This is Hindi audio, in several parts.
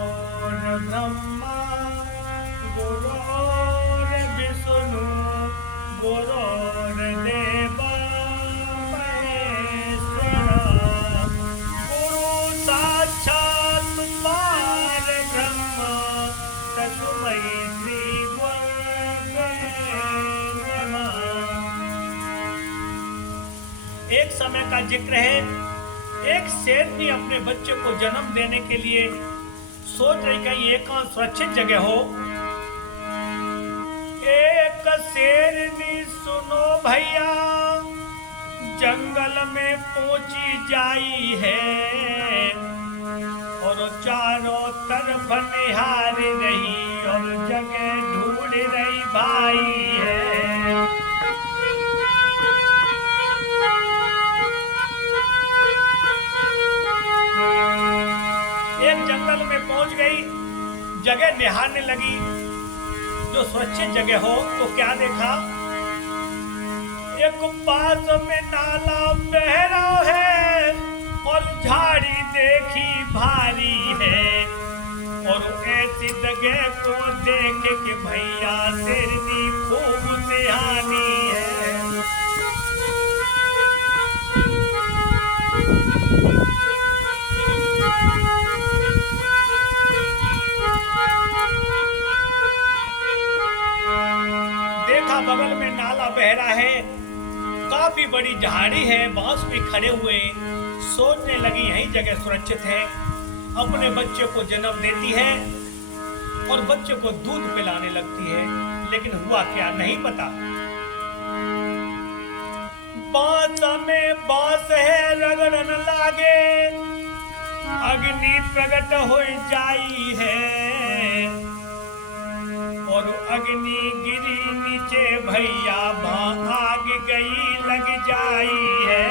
गुरुर्ब्रह्मा गुरुर्विष्णु गुरुर्देवो महेश्वरा गुरु साक्षात् परब्रह्म तस्मै श्री गुरवे नमः। एक समय का जिक्र है, एक शेरनी अपने बच्चे को जन्म देने के लिए सोच रही कहीं एकांत सुरक्षित जगह हो। एक शेरनी सुनो भैया जंगल में पहुंची जाई है और चारों तरफ निहार रही और जगह ढूंढ रही भाई है। एक जंगल में पहुंच गई, जगह निहारने लगी जो सुरक्षित जगह हो। तो क्या देखा, एक पास में नाला बह रहा है और झाड़ी देखी भारी है और ऐसी जगह को देख के भैया शेरनी खूब सिहानी है। बगल में नाला बह रहा है, काफी बड़ी झाड़ी है, बांस भी खड़े हुए। सोचने लगी यही जगह सुरक्षित है। अपने बच्चे को जन्म देती है और बच्चे को दूध पिलाने लगती है। लेकिन हुआ क्या नहीं पता। बांस में बांस है रगड़न लागे, अग्नि प्रकट हो जाई है और अग्नि गिरी नीचे भैया आग गई लग जाई है।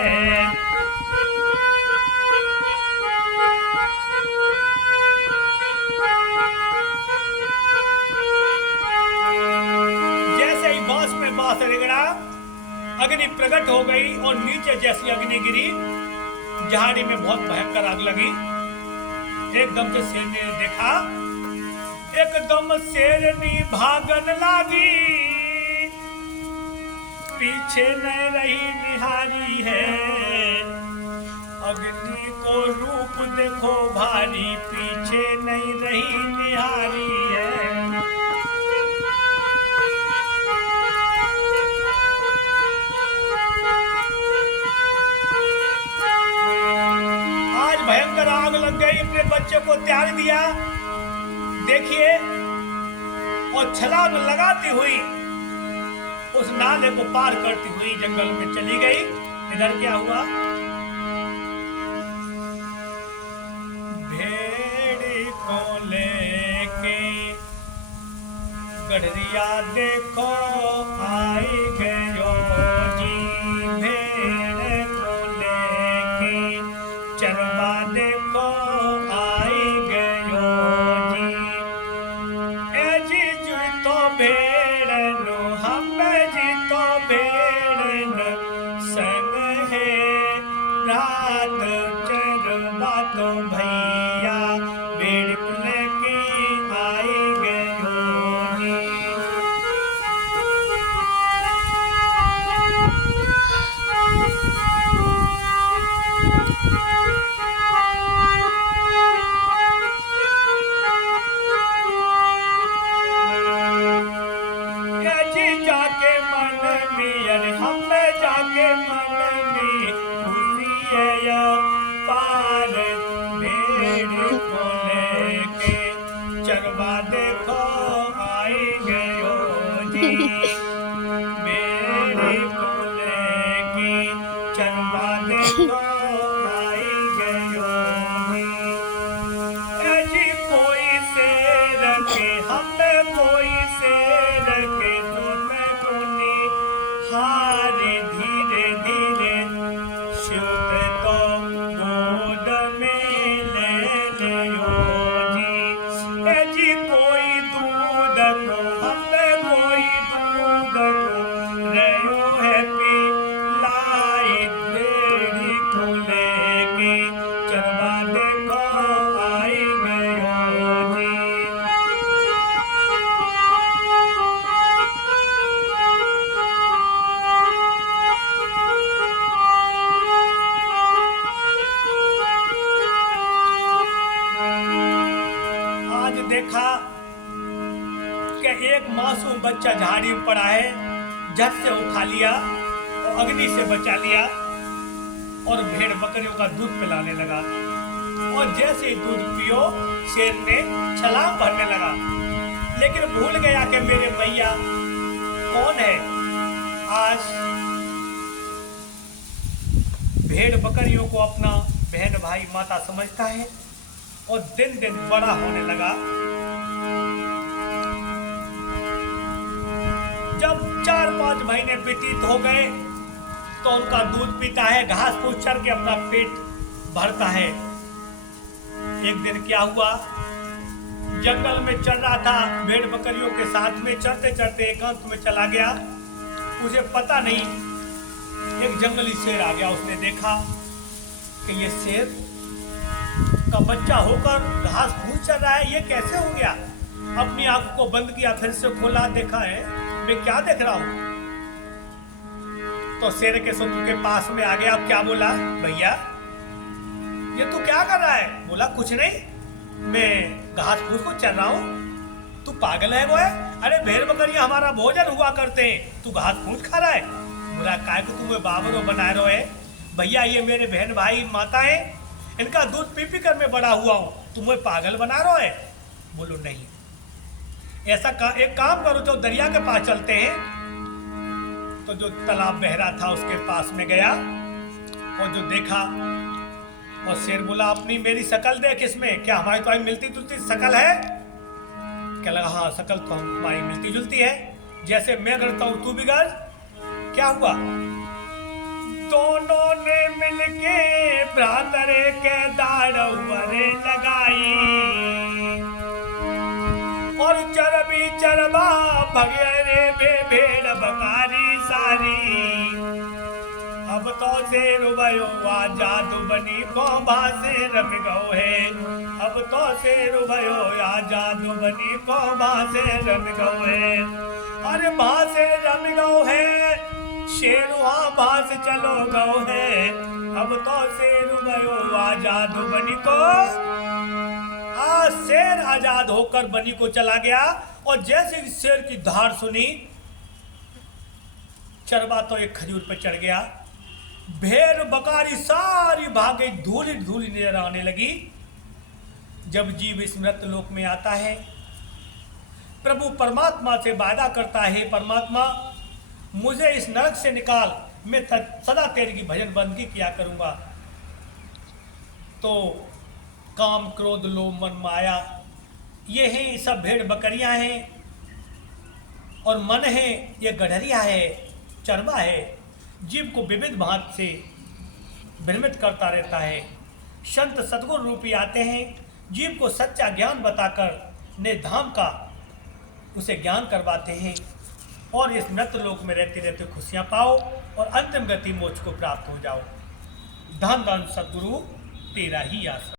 जैसे ही बांस में बांस रगड़ा, अग्नि प्रकट हो गई और नीचे जैसी अग्नि गिरी, झाड़ी में बहुत भयंकर आग लगी। एकदम से शेरनी ने देखा, एकदम शेरनी भागन लागी, पीछे न रही निहारी है। अग्नि को रूप देखो भारी, पीछे नहीं रही निहारी है। आज भयंकर आग लग गई, अपने बच्चे को त्याग दिया। देखिए, और छलांग लगाती हुई उस नाले को पार करती हुई जंगल में चली गई। इधर क्या हुआ, भेड़ को लेके गढ़रिया देखो आई गयो जी, भेड़ को लेके चरवा देखो आई गयो जी। भेड़नु हम जी तो भेड़न संग है रात चरवा तो भैया भेड़ लेके आई गयो जी। चरवा देखो आई गयो जी, मेरे को लेके चरवा देखो आई गयो जी। कोई शेर के हमें कोई शेर के सुने कुनी हारे धीरे धीरे शिव तो गोद में ले लियो जी। कोई देखा कि एक मासूम बच्चा झाड़ी में पड़ा है, झट से उठा लिया और अग्नि से बचा लिया और भेड़ बकरियों का दूध पिलाने लगा। और जैसे ही दूध पियो, शेर ने छलांग भरने लगा, लेकिन भूल गया कि मेरे भैया कौन है। आज भेड़ बकरियों को अपना बहन भाई माता समझता है और दिन दिन बड़ा होने लगा। जब 4-5 महीने व्यतीत हो गए तो उनका दूध पीता है, घास फूस चर के अपना पेट भरता है। एक दिन क्या हुआ, जंगल में चल रहा था, भेड़ बकरियों के साथ में चलते चलते एकांत में चला गया। उसे पता नहीं, एक जंगली शेर आ गया। उसने देखा कि ये शेर का बच्चा होकर घास फूस चल रहा है, ये कैसे हो गया। अपनी आंखों को बंद किया, फिर से खोला, देखा है मैं क्या देख रहा हूं। तो शेर के शत्रु के पास में आ गया। अब क्या बोला, भैया ये तू क्या कर रहा है। बोला कुछ नहीं, मैं घास फूस को चल रहा हूं। तू पागल है वो है, अरे भेड़ बकरियां हमारा भोजन हुआ करते हैं, तू घास फूस खा रहा है। बोला काय को तुम्हें बाबरो बनाए रहो है। भैया ये मेरे बहन भाई माता है, इनका दूध पी पी कर मैं बड़ा हुआ हूं, तुम्हें पागल बना रहो है। बोलो नहीं, ऐसा एक काम करो, जो दरिया के पास चलते हैं। तो जो तालाब बह रहा था उसके पास में गया और जो देखा, और शेर बोला अपनी मेरी शकल देख, इसमें क्या हमारी तो मिलती जुलती शकल है। क्या लगा, हाँ शकल तो हमारी मिलती जुलती है, जैसे मैं करता हूं तू भी कर। क्या हुआ, दोनों ने मिलके भ्रातरे के दाड़े लगाई और चरबी चरबा भगेरे में भेड़ बकारी सारी। अब तो शेर भयो जादू बनी को भासे रम गो है। अब तो शेर भयो जादू बनी को भासे रम गो है। अरे भासे रम गो है, शेर वहाँ भास चलो गो है। अब तो शेर भयो जादू बनी को, शेर आजाद होकर बनी को चला गया। और जैसे शेर की धार सुनी, चरवा तो एक खजूर पर चढ़ गया। भेड़ बकारी सारी भाग गई, धूली धूली नजर आने लगी। जब जीव इस मृत लोक में आता है, प्रभु परमात्मा से वादा करता है, परमात्मा मुझे इस नरक से निकाल, मैं सदा तेरे की भजन बंदगी किया करूंगा। तो काम क्रोध लोभ मन माया, ये है सब भेड़ बकरियां हैं, और मन है ये गडरिया है, चरवा है, जीव को विविध भांति से भ्रमित करता रहता है। संत सद्गुरु रूपी आते हैं, जीव को सच्चा ज्ञान बताकर निर्धाम का उसे ज्ञान करवाते हैं, और इस मृत लोक में रहते रहते खुशियां पाओ और अंतिम गति मोक्ष को प्राप्त हो जाओ। धन धन सद्गुरु तेरा ही आश्रय।